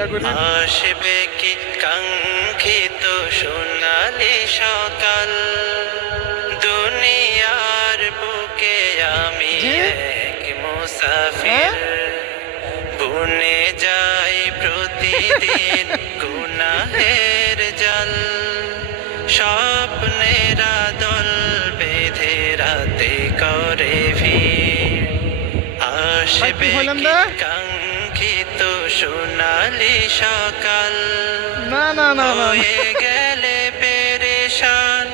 আসবে কি কাঙ্ক্ষিত সোনালি সকাল, দুনিয়ার বুকে আমি এক মুসাফির, বুনে যাই প্রতিদিন গুনাহের জাল, স্বপ্নের দল বেঁধে রাতে করে ভিড়। আসবে কি কাঙ্ক্ষিত সোনালি সকাল, হয়ে গেলে পেরেশান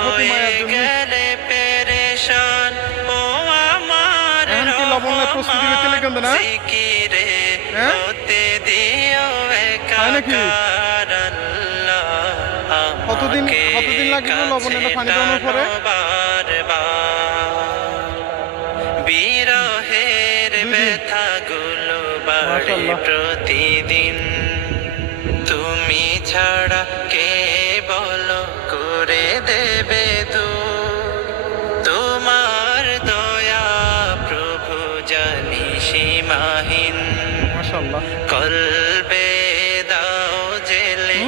হয়ে গেলে পেরেশান ও আমার জিকিরে হতে দিও একাকার আল্লাহ, আমাকে বিরহের ব্যথাগুলো বাড়ে প্রতিদিন, তুমি ছাড়া কে বলো করে দেবে দূর, তোমার দয়া প্রভু জানি সীমাহীন, কলবে দাও জেলে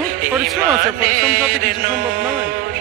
ইমানের নূর,